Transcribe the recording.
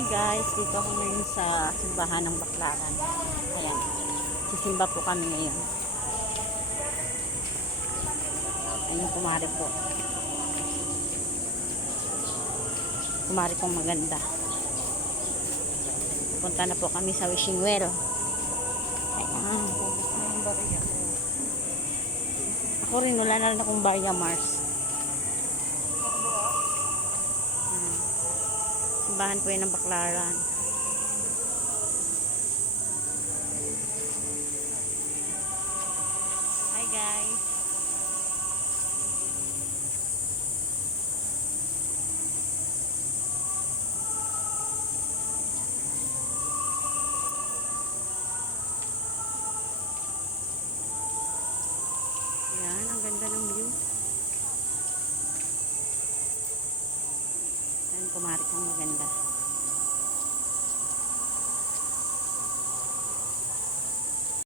Hi guys, dito ako ngayon sa simbahan ng Baklaran. Ayan, sisimba po kami ngayon. Ayun, kumari po. Kumari pong maganda. Punta na po kami sa Wishing Well. Ayan. Ako rin, wala na rin akong Barya Mars. Simbahan po yun ng Baklaran. Hi guys. Yan, ang ganda ng view. Yan, kumari kang maganda.